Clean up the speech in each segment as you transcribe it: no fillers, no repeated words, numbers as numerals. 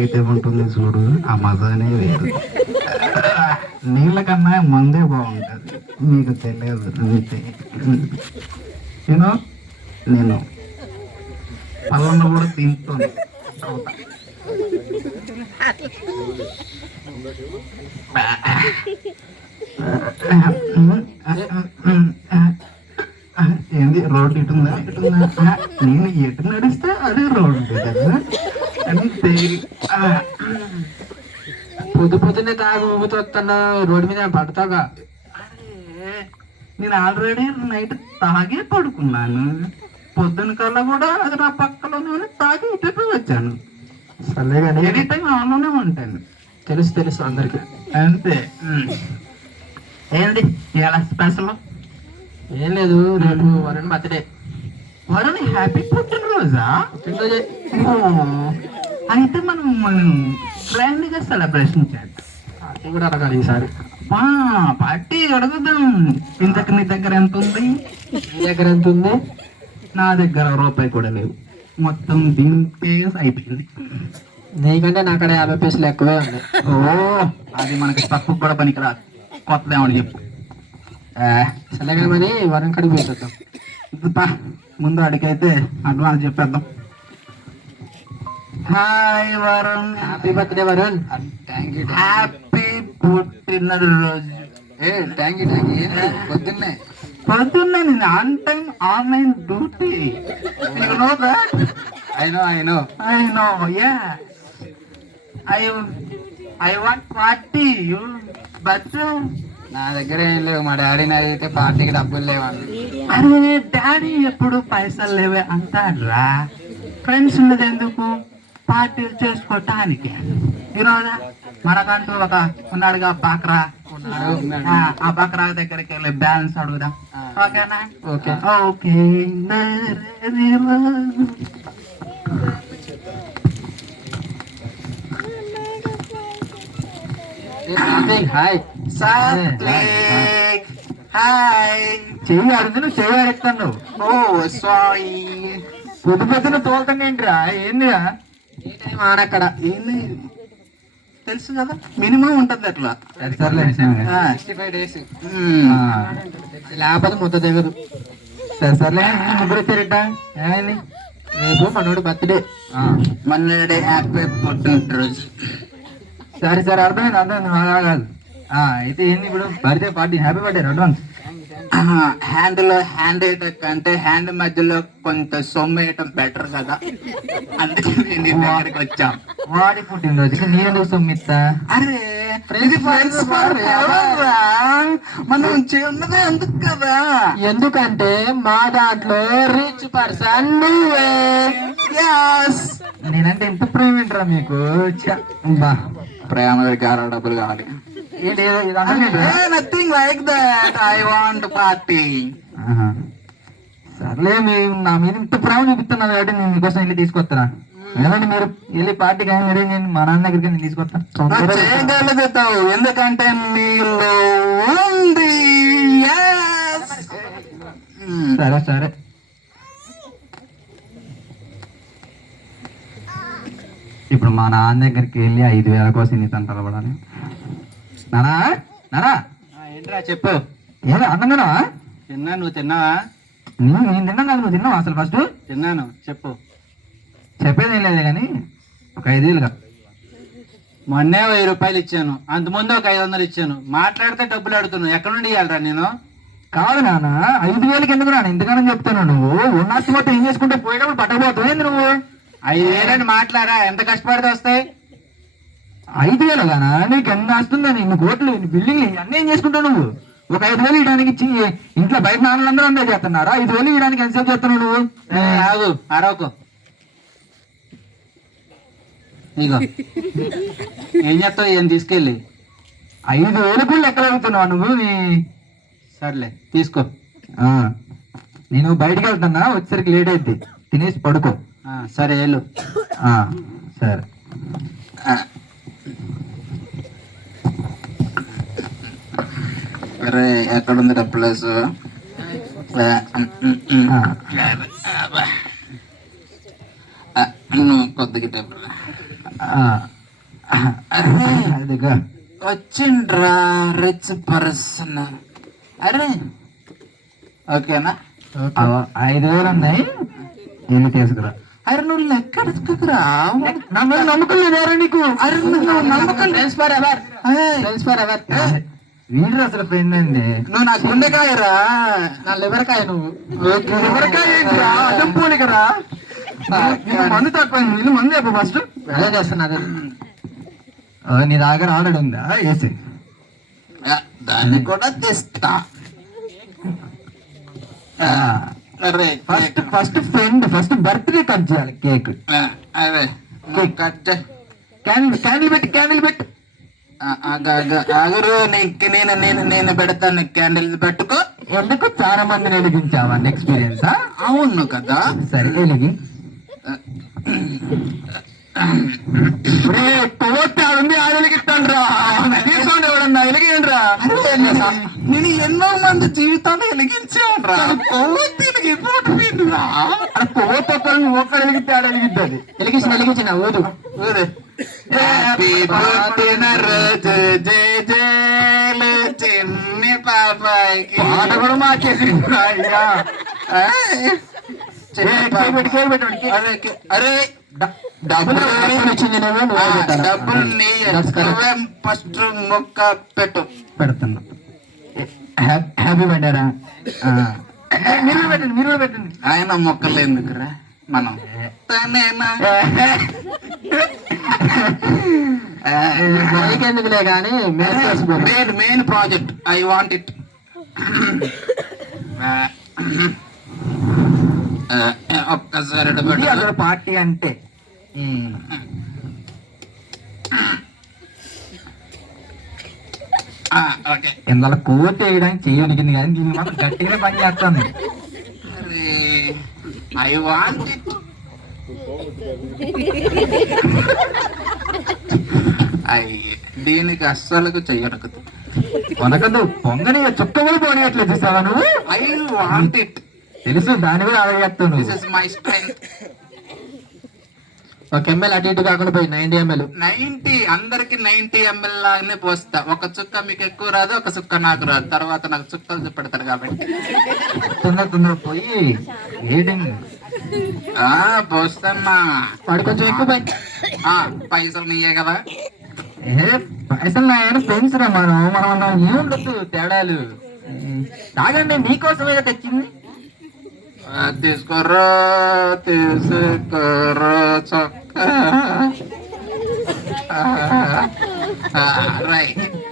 తాగితే ఉంటుంది చూడు, ఆ మజానే వేరు. నీళ్ళ కన్నా మందే బాగుంటుంది, మీకు తెలియదు అంతే. నేను పళ్ళను కూడా తింటాను. ఏంది రోడ్డు ఇటుందా ఇటుందా, నేను ఎటు నడిస్తే అదే రోడ్డు కదా అంతే. పొద్దునే తాగి ఊగుతొస్తున్నా, రోడ్డు మీద పడతాగా. నేను ఆల్రెడీ నైట్ తాగే పడుకున్నాను, పొద్దున కల్లా కూడా అది నా పక్కలోనే తాగి ఇటు వచ్చాను. సర్లే కానీ ఎనీ టైం ఆన్లోనే ఉంటాను. తెలుసు అందరికి. అంతే. ఏంటి ఇలా స్పెషల్? ఏం లేదు, రేపు వరుణ్ బర్త్డే. వరుణ్ హ్యాపీ పుట్టినరోజా? పుట్టినరోజే. అయితే మనం గ్రాండ్ గా సెలబ్రేషన్ చేద్దాం. అది కూడా అడగాలి ఈసారి. పార్టీ అడుగుదాం. ఇంతకు నీ దగ్గర ఎంత ఉంది? నీ దగ్గర ఎంత ఉంది? నా దగ్గర రూపాయి కూడా లేవు, మొత్తం దీనికే అయిపోయింది. నీకంటే నా అక్కడ 50 పైసలు ఎక్కువే ఉంది. ఓ, అది మనకి తక్కువ కూడా పనికిరాదు. కొత్తది ఏమని చెప్పు. సరేగా మరి వరుణ్ కడికి పోసేద్దాం. ముందు అడిగైతే అడ్వాన్స్ చెప్పేద్దాం. Hi Varun, happy birthday Varun. హ్యాపీ పుట్టినరోజు. Thank you. పొద్దున్నే నేను on time online duty. You know that? I know. Yeah. I want party. But నా దగ్గర ఏం లేవు, మా డాడీని అడిగితే పార్టీకి డబ్బులు లేవని. అరే డాడీ ఎప్పుడు పైసలు లేవే అంటారా? ఫ్రెండ్స్ ఉన్నది ఎందుకు? పార్టీలు చేసుకోవటానికి. ఈరోజు మనకంటూ ఒక ఉన్నాడుగా బాక్రా, ఆ బక్రా దగ్గరికి వెళ్ళి బ్యాలెన్స్ అడుగుదాం. ఓకేనా? ఓకే. Hi hi. చెయ్యి అడుగును, చెయ్యి అడుగుతాను. ఓ సారీ, పొద్దున తోలుతానేంటిరా? ఏందిరా ఈ టైం ఆడక్కడ? ఏంది తెలుసు కదా, మినిమం ఉంటది అట్లా. 65 days. లేకపోతే ముద్ద దిగదు. సర్లే, ముగ్గురు వచ్చారట. ఏమైంది? రేపు మనోడు బర్త్డే. మొన్నడే హ్యాపీ పుట్టినరోజు. సరే అర్థమైంది అలా కాదు. అయితే ఏంది ఇప్పుడు? Birthday party, happy birthday advance. Hand లో హ్యాండ్ వేయటం అంటే హ్యాండ్ మధ్యలో కొంత సొమ్ము వేయటం బెటర్ కదా, అందుకే నేను నీ దగ్గరికి వచ్చాం. వాడి పుట్టినరోజుకి నీ ఎందుకు సొమ్మిస్తా? అరే మనం ఉన్నదే అందుకు కదా. ఎందుకంటే మా దాంట్లో రిచ్ పర్సన్ నువ్వే. నేనంటే ఎంత ప్రేమ ఏంట్రా మీకు? ప్రేమ గారు డబ్బులు కావాలి. Nothing like that, I want party. సర్లే, మీరు నా మీద ఇంత ప్రేమ చూపిస్తున్నారు కాబట్టి నేను మీకోసం వెళ్ళి తీసుకొస్తారా? ఏమండి మీరు వెళ్ళి పార్టీ కానీ అరేంజ్ చేయండి, మా నాన్న దగ్గరికి నేను తీసుకొస్తాను. చేయగలుగుతావు, ఎందుకంటే నీలో ఉంది. సరే ఇప్పుడు మా నాన్న దగ్గరికి వెళ్ళి 5,000 కోసం నీ తంటారు పడాలి. నానా ఏంట్రా చెప్పు. ఏదో అన్నంగా తిన్నా, నువ్వు తిన్నావా? నేను తిన్నాను కాదు, నువ్వు తిన్నావా అసలు? ఫస్ట్ తిన్నాను. చెప్పు. చెప్పేది ఏం లేదు కానీ ఒక 5,000గా. మొన్నే 1000 రూపాయలు ఇచ్చాను, అంతకుముందు ఒక 500 ఇచ్చాను. మాట్లాడితే డబ్బులు అడుగుతున్నావు, ఎక్కడ నుండి ఇవ్వాలరా నేను? కాదు నాన్న, 5,000కి ఎందుకు రాను ఇంతగానో చెప్తాను. నువ్వు ఉన్నట్టు మొత్తం ఏం చేసుకుంటే పోయేటప్పుడు పట్టకపోతావు ఏంది నువ్వు? 5,000 మాట్లాడరా, ఎంత కష్టపడితే వస్తాయి? 5,000 గానా? నీకు ఎంత వస్తుందని? నువ్వు కోట్లు, బిల్డింగ్లు అన్నీ ఏం చేసుకుంటావు నువ్వు? ఒక 5,000 ఇవ్వడానికి ఇంట్లో బయట నాన్నలందరూ అందే చేస్తున్నారా? 5,000 ఇవ్వడానికి ఎంతసేపు చేస్తున్నావు నువ్వు? ఆగు, అరవకు. ఇగో ఏం చేస్తావు? ఏం తీసుకెళ్ళి 5,000 కూడా లెక్కలు అడుగుతున్నావా నువ్వు? సర్లే తీసుకో. నేను బయటికి వెళ్తున్నా, వచ్చేసరికి లేట్ అయింది, తినేసి పడుకో. సరే వెళ్ళు. సరే. అరే ఎక్కడుంది ప్లేస్? కొద్దిగా అదిగా వచ్చిండ్రా రిచ్ పర్సన్. అరే ఓకేనా? 5,000 ఉన్నాయి, వెళ్ళి తీసుకురా. అరే నువ్వు లెక్క ఎత్తుకురా. నా మీద నమ్మకం లేదారా నీకు? అరే నువ్వు నమ్మకం వీడు అసలు ఫ్రెండ్ అండి. నువ్వు నా గుండెకాయరా, నా లివరకాయ. నువ్వు ఎవరికాయ ఏంట్రా? అదం పోలికరా. మందు తక్కువ, వీళ్ళు మందు చెప్పు ఫస్ట్. అదే చేస్తున్నా. నీ దగ్గర ఆల్రెడీ ఉందా? వేసి దాన్ని కూడా తెస్తా. అరే first friend first birthday cut చేయాలి. కేక్ అరే కట్. క్యాండిల్ పెట్టి ఆగరు. నేను పెడతాను. క్యాండిల్ పెట్టుకో. ఎందుకు చాలా మందిని వెలిగించావా? ఎక్స్పీరియన్స్? అవును కదా. సరే వెలిగి. ఉంది వెలిగిస్తాను రా. తీసుకోండి, ఎవడన్నా వెలిగియండి రా. నేను ఎన్నో మంది జీవితాలు వెలిగించాను రా. కొవ్వొత్తి ఒక్కడు వెలిగితే ఆడ వెలిగిద్దాది. వెలిగించిన ఊరు రోజు జై జైలు చిన్ని పాపాయికి పాట కూడా మార్చేసింది. అరే డబ్బులు ఫస్ట్ మొక్క పెడుతున్నా. హ్యాపీ బర్త్డేరా. మీరు పెట్టండి. ఆయన మొక్కలు ఎందుకురా మనం ఎందుకులే కానీ main project I want it. ఒక్కసారి అసలు పార్టీ అంటే ఇందులో కోట్ వేయడానికి చేయనికింది కానీ దీన్ని మాత్రం గట్టిగా పని చేస్తాను. I want it. దీనికి అస్సలకు చెయ్యనకదు. కొనకదు పొంగని చుక్క కూడా పోనీయట్లేదు చూసావా నువ్వు? I want it. తెలుసు, దాని కూడా అలా చెప్తాను. This is my strength. ఒక ఎంఎల్ అటు ఇటు కాకుండా పోయి 90 ml. 90 అందరికి 90 ml లాగానే పోస్తా. ఒక చుక్క మీకు ఎక్కువ రాదు, ఒక చుక్క నాకు రాదు. తర్వాత నాకు చుక్కలు చూపెడతారు కాబట్టి తొందర పోయి వేడింగ్ పోస్తామ్మా. వాడు కొంచెం ఎక్కువ పైసలు నీయే కదా. పైసలు నా ఫ్రెండ్స్ రా. మనం ఏముండదు తేడాలు. తాగండి, మీకోసమే తెచ్చింది. తీసుకోరా చొక్క.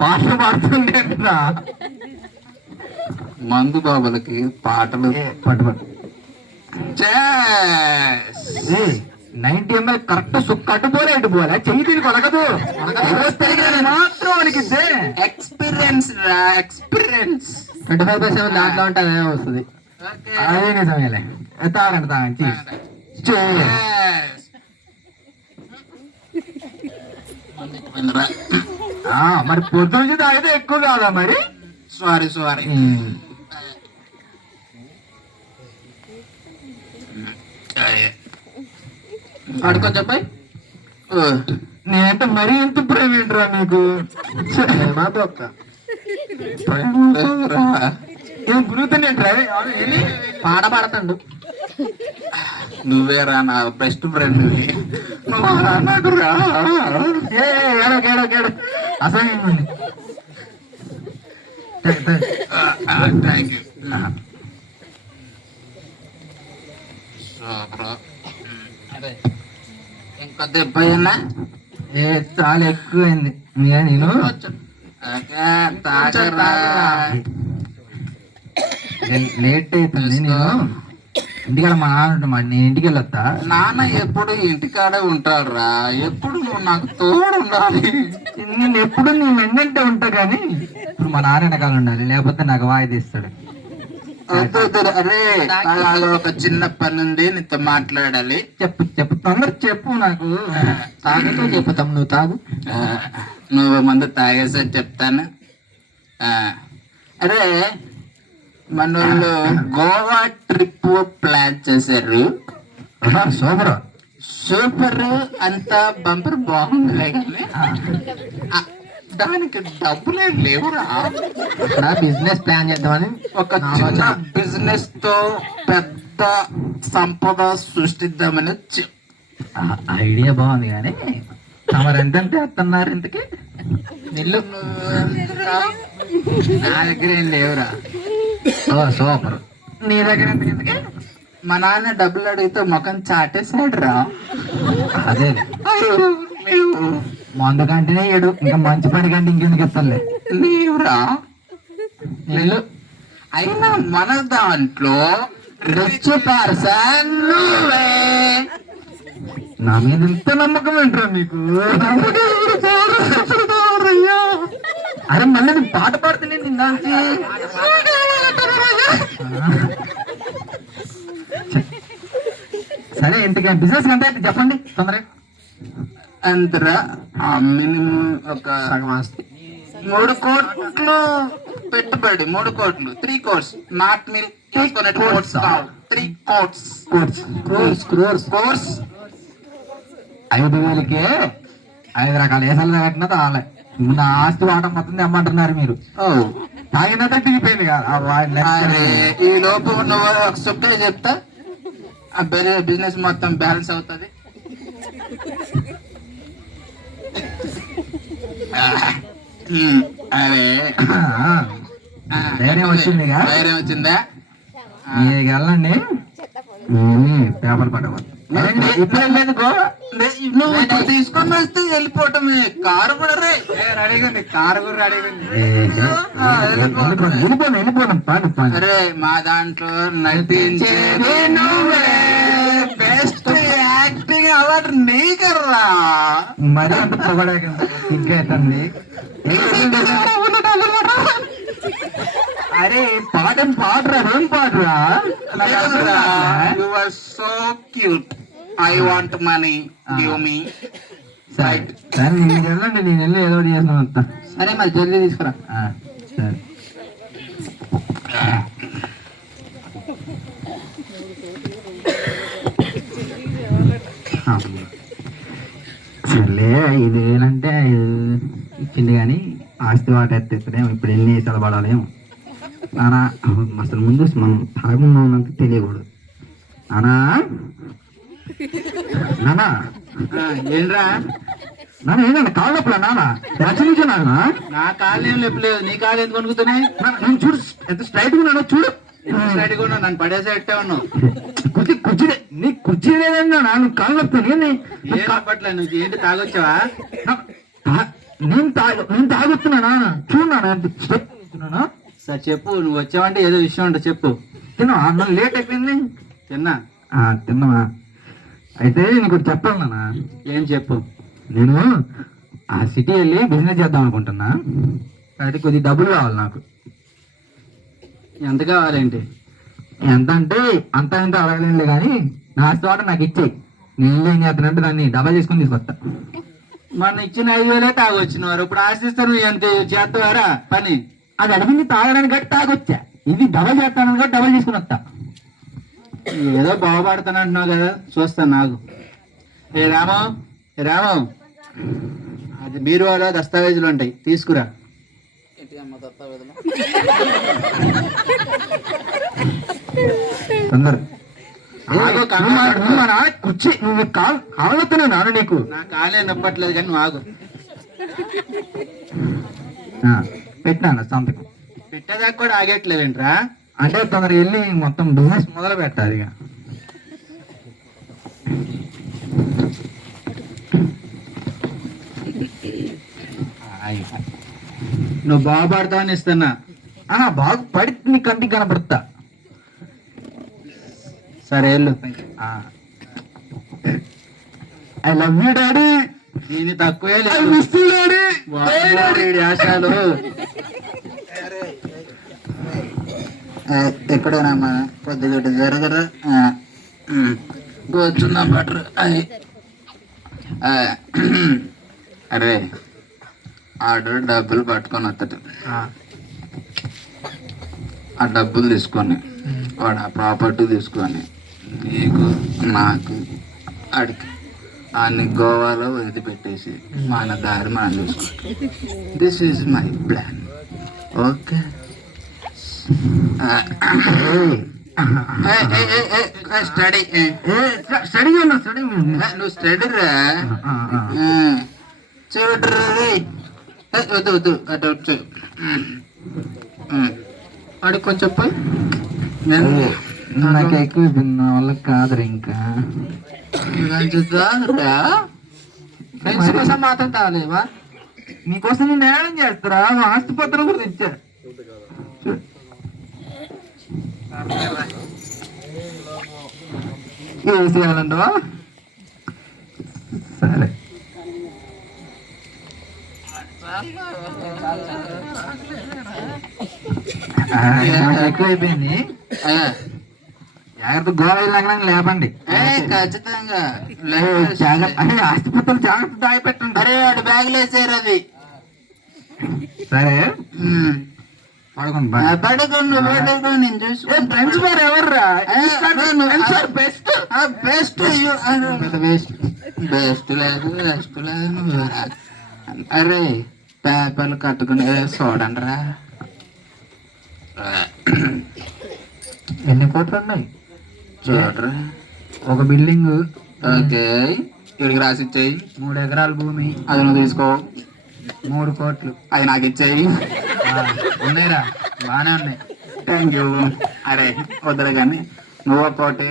పాటలు పాడుతుండే మందు బాబులకి పాటలు పట్టు. 90 ml కరెక్ట్ సుక్కట్టు పోలే, ఇటు పోలే. చెయ్యి దీనికి కొనకదు మాత్రం వలికిద్దే. ఎక్స్పీరియన్స్ రా, ఎక్స్పీరియన్స్. 25% దాంట్లో ఉంటే అదే వస్తుంది. అదే నిజమేలే. తాగండి. మరి పొద్దు నుంచి తాగితే ఎక్కువ కాదా మరి? సారీ అడుకో చెప్పాయి. నేనంటే మరీ ఎంత ప్రేమ ఏంట్రా నీకు? ఏం గురుగుతానేంట్రా? పాట పాడతాడు. నువ్వేరా నా బెస్ట్ ఫ్రెండ్. ఏడో అసలు థ్యాంక్ యూ. ఇంకా దెబ్బయ్యన్నా చాలా ఎక్కువైంది. నేను లేట్ అవుతుంది. నేను ఇంటికాడ మా నాన్న నేను ఇంటికి వెళ్ళొస్తా. నాన్న ఎప్పుడు ఇంటికాడే ఉంటాడు రా. ఎప్పుడు నువ్వు నాకు తోడు ఉండాలి. నేను ఎప్పుడు నీ వెన్నంటే ఉంటా కానీ ఇప్పుడు మా నాన్న వెనకాల ఉండాలి, లేకపోతే నాకు వాయి తీస్తాడు. అరే ఒక చిన్న పని ఉంది, నీతో మాట్లాడాలి. చెప్పు తొందర చెప్పు. నాకు తాగుతూ చెప్పుతాం. నువ్వు తాగు. నువ్వు మందు తాగేసా చెప్తాను. అరే మనోళ్ళు గోవా ట్రిప్ ప్లాన్ చేశారు. సూపర్ అంత బంపర్ బాగుందిలే కానీ ఆ, దానికి డబ్బులే లేవురా. బిజినెస్ ప్లాన్ చేద్దామని ఒక చిన్న బిజినెస్ తో పెద్ద సంపద సృష్టిద్దామని ఐడియా బాగుంది కానీ తమరు ఎంతంటే వస్తున్నారు ఇంతకి నిల్లు నా దగ్గర ఏం లేవురా. ఓ సూపర్. నీ దగ్గర ఎంత ఇంతకి? మా నాన్న డబ్బులు అడిగితే ముఖం చాటేసాడు రా. అదే మందు కంటేనే ఏడు, ఇంకా మంచి పని కంటే ఇంకెందుకు ఇస్తానులే. లేవురా. నిల్లు అయినా మన దాంట్లో రిచ్ పర్సన్ నువ్వే. నా మీద ఎంత నమ్మకం ఏంట్రా మీకు? అరే మళ్ళీ నేను పాట పాడుతున్నాను నిందాల్చి. సరే ఇంతకీ బిజినెస్ ఎంత అయితే చెప్పండి తొందరగా. అంతరా మినిమం ఒక 3 కోట్లు పెట్టుబడి. 3 కోట్లు 3 కోర్స్ నాట్ మిల్క్ తీసుకున్నట్టు కోర్స్ 3 కోర్స్ కోర్స్ 5,000కే 5 రకాల ఏసాలు కట్టినది ఆలే. నా ఆస్తి వాటం మొత్తం తెమ్మంటున్నారు మీరు. తాగినంత దిగిపోయింది అరే ఈ లోపు నువ్వు ఒక సుట్టే చెప్తా ఆ బిజినెస్ మొత్తం బ్యాలెన్స్ అవుతుంది. అరే ధైర్యం వచ్చిందిగా? ధైర్యం వచ్చిందా? మీకు వెళ్ళండి పేపర్ పట్టవాలి. ఇప్పుడు వెళ్ళేందుకు నువ్వు ఇప్పుడు తీసుకొని వస్తే వెళ్ళిపోవటమే. కారు కూడా రే రెడీగా కారు కూడా వెళ్ళిపోను. అరే మా దాంట్లో నటించేది నువ్వే. బెస్ట్ యాక్టింగ్ అవార్డు నీకర్రా. మరి అంత పొగడాక ఇంకా ఎత్తండి. అరే పాటం పాడరా, ఏం పాడరా? You are so cute. I want money, give me. సరే నేను వెళ్ళండి, నేను వెళ్ళి ఏదో ఒకటి చేసిన వస్తా. సరే మరి జల్దీ తీసుకురా. సరే సర్లే 5,000 అంటే ఇచ్చింది కానీ ఆస్తి వాట ఎత్తేమో ఇప్పుడు ఎన్ని వేసాలు పడాలేమో. నానా అసలు ముందు మనం తాగున్నా ఉన్నంత తెలియకూడదు. నానా నానా ఏంట్రా నాన్న ఏంటంటే కాళ్ళు నొప్పులా నాన్న? లక్ష నుంచి నాన్న నా కాళ్ళు ఏం లేపలేదు, నీ కాళ్ళు ఎందుకు కొనుక్కుతున్నాయి? నేను చూడు ఎంత స్ట్రైట్ ఉన్నానో చూడు. సైడ్గా ఉన్నావు, నన్ను పడేసేట్టే ఉన్నావు. కుర్చీ నీ కుర్చీ లేదన్నా నువ్వు కాళ్ళు నొప్పుతాను. ఏం అప్పట్లే నువ్వు ఏంటి తాగొచ్చావా? నేను తాగుతున్నానా? చూడన్నా స్టెప్ ఇస్తున్నానా? సార్ చెప్పు, నువ్వు వచ్చావంటే ఏదో విషయం అంటే చెప్పు. తిన్నావా? అన్న లేట్ అయిపోయింది. తిన్నా. తిన్నావా? అయితే నీకు చెప్పాలి నాన్న. ఏం చెప్పు. నేను ఆ సిటీ వెళ్ళి బిజినెస్ చేద్దాం అనుకుంటున్నా. అయితే కొద్ది డబ్బులు కావాలి నాకు. ఎంత కావాలేంటి? ఎంత అంటే అంత ఎంత అడగలేనులే కానీ నా ఆస్తి వాట నాకు ఇచ్చేయి. నేను ఏం చేస్తానంటే దాన్ని డబ్బా చేసుకుని తీసుకొస్తా. మన ఇచ్చిన 5,000 తాగొచ్చినవారు, ఇప్పుడు ఆశిస్తా నువ్వు ఎంత చేస్తావారా పని? అది అడిగింది తాగడానికి గట్టి తాగొచ్చా. ఇది డబల్ చేస్తాను కాబట్టి డబల్ తీసుకుని వస్తా. ఏదో బాగుపడతాను అంటున్నావు కదా, చూస్తాను నాకు. ఏ రామం అది బీరువాలో దస్తావేజులు ఉంటాయి, తీసుకురా. తొందర కుర్చీ నువ్వు కాళ్ళతోనే నాను నీకు. నా కాలే నప్పట్లేదు కానీ నువ్వు ఆగు. పెట్టినా సంతకం పెట్టేదాకా కూడా ఆగట్లేవేంట్రా? అంటే తొందర వెళ్ళి మొత్తం బిజినెస్ మొదలు పెట్టాలి. ఇక నువ్వు బాగుపడతావని ఇస్తున్నా. బాగుపడి నీ కంటికి కనపడతా. సరే వెళ్ళు. I love you daddy. దీని తక్కువే ఐ లేదు. Miss you daddy. ఆశాలు ఎక్కడోనమ్మా కొద్దిగా జరగరా కూర్చున్నా బటర్. అరే ఆర్డర్ డబ్బులు పట్టుకొని వస్తాడు. ఆ డబ్బులు తీసుకొని వాడు ఆ ప్రాపర్టీ తీసుకొని నీకు నాకు అడిగి అన్ని గోవాలో వదిలిపెట్టేసి మన దారి మనం చూసుకుంటాం. This is my plan. Okay study study study నువ్వు స్టడీ రా చూడరా వద్దు వద్దు అటు వచ్చు వాడికి కొంచెం పోయి నాకు ఎక్కువ నా వల్ల కాదురా ఇంకా ఫ్రెండ్స్ కోసం మాత్రం తాగలేవా? నీకోసం నేను న్యాయం చేస్తారా ఆస్తి పత్రం కూడా తెచ్చా వేసేయాలంటవా సరే ఎక్కువైపోయింది జాగ్రత్త గోవా వెళ్ళాక లేపండి ఖచ్చితంగా ఆస్తి పత్రాలు జాగ్రత్త దాగి పెట్టండి. అరే వాడు బ్యాగులు వేసారు అది. సరే పడుకోండి పడుకోండి నేను చూసుకుంటాను. ఫ్రెండ్స్ మరి ఎవర్రా బెస్ట్ బెస్ట్ బెస్ట్ బెస్ట్ లేదు బెస్ట్ లేదు. అరే పేపర్లు కట్టుకుని చూడండి రా. ఎన్ని కోట్లు ఉన్నాయి చూడరా. ఒక బిల్డింగ్ ఓకే ఇక్కడికి రాసి ఇచ్చేయి. 3 ఎకరాల భూమి అది నువ్వు తీసుకో. 3 కోట్లు అది నాకు ఇచ్చేయి. ఉన్నాయిరా బాగానే ఉన్నాయి. Thank you. అరే వద్దరు కానీ నువ్వు కోటి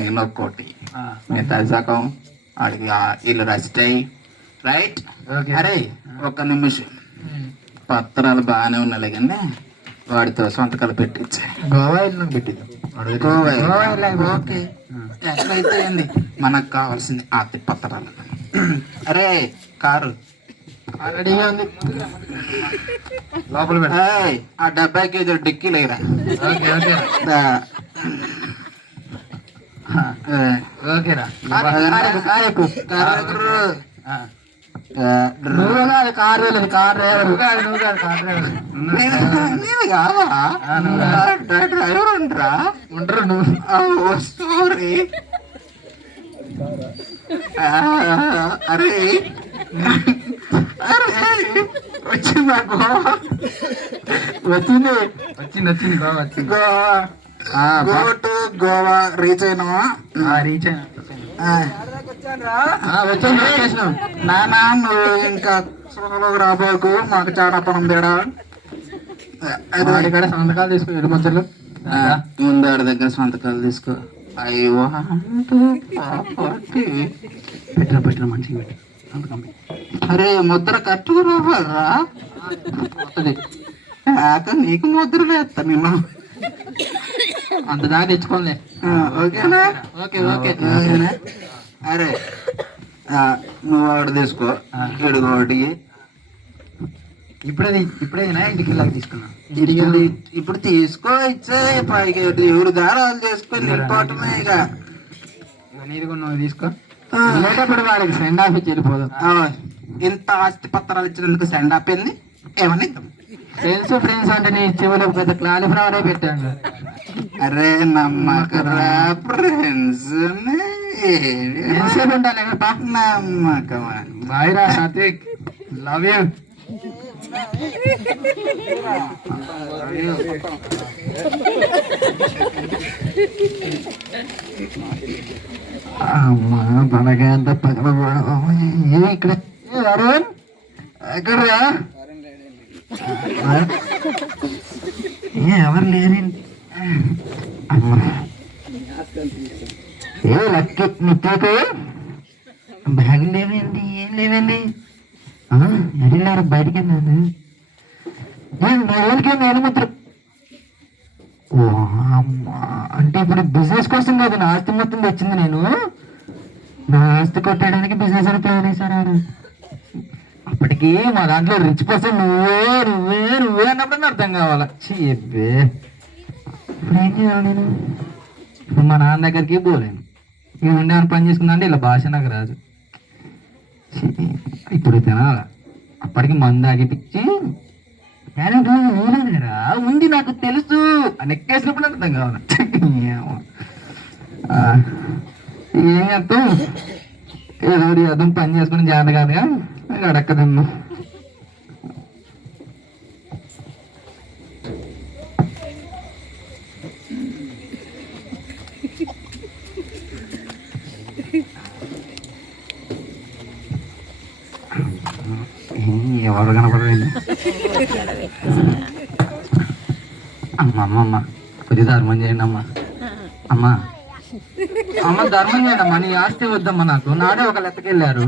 నేను కోటి మిగతా సగం వాడికి ఇల్లు రాసిచ్చాయి. రైట్. అరే ఒక్క నిమిషం పత్రాలు బాగానే ఉన్నాయి కానీ వాడితో సొంతకాలు పెట్టించే. గోవా వెళ్ళిన పెట్టిద్దాం. ఓకే ఎట్లయితే ఏంది మనకు కావాల్సింది ఆస్తి పత్రాలు. అరే కారు రెడీగా ఉంది లోపల పెట్ట. ఆ 70 కేజీ డిక్కీ లేరా. ఓకేరా కారు డ్రైవర్ ఉంటారు నువ్వు. సారీ. అరే అరే వచ్చిందా గోవా? వచ్చింది గోవా టు గోవా రీచ్ అయినావా? రీచ్ నానా నువ్వు ఇంకా సోలోకి రాబోకు, మాకు చాలా పనం తేడా. ఇక్కడ సంతకాలు తీసుకో. 7 మధ్యలో ముందు ఆడి దగ్గర సంతకాలు తీసుకో. అయ్యో పెట్టిన మంచిగా పెట్టి సంతకం. అరే ముద్ర కట్టుకు రావాలరా. నీకు ముద్ర వేస్తా నేను. అంత దాకా తెచ్చుకోలే. ఓకేనా? Okay okay. అరే నువ్వు ఒకటి తీసుకో. ఇడుగు ఒకటికి. ఇప్పుడే ఇంటికి వెళ్ళాక తీసుకున్నా. ఇప్పుడు తీసుకో ఇచ్చే పైకి ఎవరు దారాలు చేసుకొని నిలబడటమే. ఇక నీది కూడా నువ్వు తీసుకో. లేటప్పుడు వాడికి సెండ్ ఆఫ్ ఇచ్చి వెళ్ళిపోదాం. ఇంత ఆస్తి పత్రాలు ఇచ్చినందుకు సెండ్ ఆఫ్ ఏంది? ఏమని ఫ్రెండ్స్ అంటే నీ చెవులో పెద్ద క్లాలిఫ్లవరే పెట్టాను. అరే నమ్మకరా ఫ్రెండ్స్ ఉండాలి. నమ్మకమా. బాయ్ రా సాత్విక్. Love you. అమ్మా బలగా అంత పగల ఇక్కడ అరుణ్ ఎక్కడరా? ఎవరు లేరండి. అమ్మా ఏ లక్కి నిత్యకు బ్యాగ్ లేవండి. ఏం లేవండి. వెళ్ళారు బయటికి. నేను మాత్రం అంటే ఇప్పుడు బిజినెస్ కోసం కాదు, నా ఆస్తి మొత్తం తెచ్చింది. నేను నా ఆస్తి కొట్టడానికి బిజినెస్ అని ప్లాన్ వేశారు ఆయన. అప్పటికి మా దాంట్లో రిచ్ పర్సన్ నువ్వే అన్నప్పుడు అర్థం కావాలా. చెప్పే ఇప్పుడు ఏం చేయాలి నేను? ఇప్పుడు మా నాన్న దగ్గరికి పోలేను. నేను ఉండే పని చేసుకుందా అంటే ఇలా భాష నాకు రాదు. ఇప్పుడు తినాల. అప్పటికి మందు ఆగిపించి ఊరేదిరా ఉంది నాకు తెలుసు అని ఎక్కేసినప్పుడు అర్థం కావాలి. ఏం చేస్తాం? ఏదో అదం పని చేసుకుని జాన కాదుగా అడక్క తిన్నాం. ఎవరు కనపడలేదు. అమ్మ కొద్ది ధర్మం చేయండి అమ్మా. అమ్మ ధర్మం చేయండి అమ్మా. నీ ఆస్తి వద్దమ్మా నాకు. నాడే ఒక లెక్కకెళ్ళారు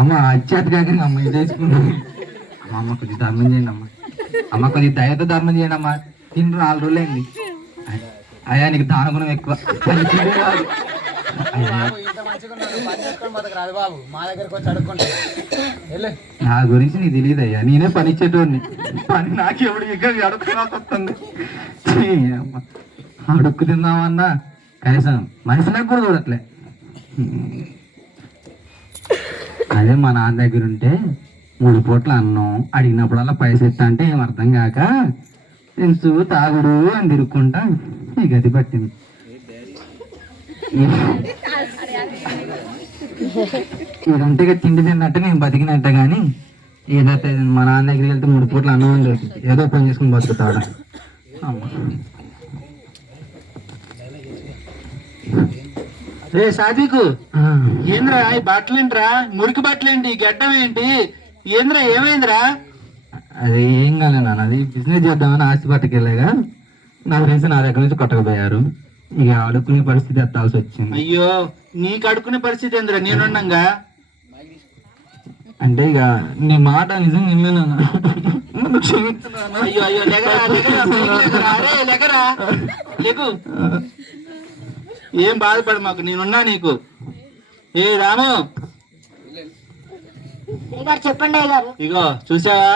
అమ్మ. అచ్చేత కాక అమ్మ ఇది వేసుకున్నాను. అమ్మ కొద్ది ధర్మం చేయండి అమ్మా. అమ్మ కొద్ది దయతో ధర్మం చేయండి అమ్మా. 4 రోజులైంది. అయ్యా నీకు దానగుణం ఎక్కువ. నా గురించి నీకు తెలియదు అయ్యా. నేనే పని ఇచ్చేటోడిని. పని నాకెప్పుడు ఇక్కడ అడుక్కుతుంది. అడుక్కు తిందామన్నా కనీసం మనిషిలకు కూడా చూడట్లే. అదే మా నాన్న దగ్గర ఉంటే 3 పూట్ల అన్నం అడిగినప్పుడల్లా పైసలు ఇస్తా అంటే ఏం అర్థం కాక తినుసు తాగుడు అని తిరుక్కుంటా ఈ గతి పట్టింది. ఇదంటే తిండి తిన్నట్టు నేను బతికినట్ట కానీ ఏదైతే మా నాన్న దగ్గరికి వెళ్తే 3 పూట్ల అన్నం అని దొరుకుతుంది. ఏదో పని చేసుకుని బతుకుతాడు. రే సాదికు ఏంద్రా ఈ బట్టలు ఏంట్రా? మురికి బట్టలు ఏంటి? గడ్డం ఏంటి? ఏంద్రా ఏమైందిరా? అది ఏం కాలే నాన్న. అది బిజినెస్ చేద్దామని ఆస్తి పట్టుకెళ్ళాగా నా ఫ్రెండ్స్ నా దగ్గర నుంచి కొట్టకపోయారు. ఇక అడుక్కునే పరిస్థితి ఎత్తాల్సి వచ్చింది. అయ్యో నీకు అడుక్కునే పరిస్థితి ఏంద్రా? నేనున్నాగా. అంటే ఇక నీ మాట నిజం నిన్ను అయ్యో అయ్యో లెగరా లెగరా లెగరా అరే లెగరా లేకు. ఏం బాధపడు మాకు, నేనున్నా నీకు. ఏ రాము చెప్పండి అయ్యగారు. ఇగో చూసావా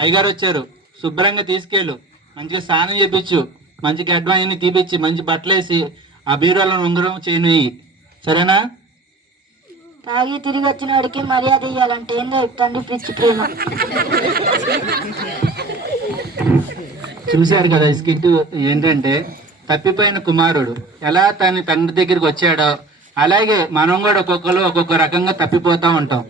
అయ్యగారు వచ్చారు. శుభ్రంగా తీసుకెళ్ళు, మంచిగా స్నానం చేపించు, మంచి గడ్డం తీపిచ్చి మంచి బట్టలు వేసి ఆ బీరువాలో ఉంగరం చేయను. సరేనా? తాగి తిరిగి వచ్చిన వాడికి మర్యాద ఇవ్వాలంటే ఏందో చెప్తాండి పిచ్చి ప్రేమ. చూశారు కదా ఈ స్కిట్. ఏంటంటే తప్పిపోయిన కుమారుడు ఎలా తన తండ్రి దగ్గరికి వచ్చాడో అలాగే మనం కూడా ఒక్కొక్కరు ఒక్కొక్క రకంగా తప్పిపోతూ ఉంటాం.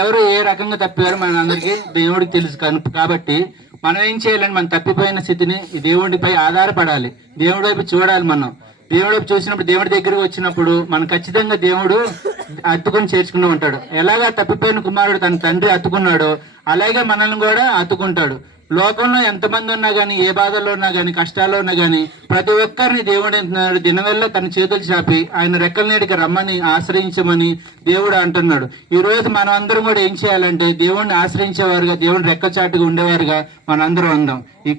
ఎవరు ఏ రకంగా తప్పారో మన అందరికీ దేవుడికి తెలుసు కాబట్టి మనం ఏం చేయాలంటే మన తప్పిపోయిన స్థితిని దేవుడిపై ఆధారపడాలి. దేవుడి వైపు చూడాలి. మనం దేవుడి వైపు చూసినప్పుడు దేవుడి దగ్గరికి వచ్చినప్పుడు మనం ఖచ్చితంగా దేవుడు అత్తుకొని చేర్చుకుని ఉంటాడు. ఎలాగా తప్పిపోయిన కుమారుడు తన తండ్రి అత్తుకున్నాడో అలాగే మనల్ని కూడా అత్తుకుంటాడు. లోకంలో ఎంతమంది ఉన్నా కానీ, ఏ బాధల్లో ఉన్నా కానీ, కష్టాల్లో ఉన్నా కానీ ప్రతి ఒక్కరిని దేవుడు దినవెల్లా తన చేతులు చాపి ఆయన రెక్కల నీడికి రమ్మని ఆశ్రయించమని దేవుడు అంటున్నాడు. ఈ రోజు మనం అందరం కూడా ఏం చేయాలంటే దేవుడిని ఆశ్రయించేవారుగా, దేవుడిని రెక్క చాటుగా ఉండేవారుగా మనందరం ఉందాం. ఈ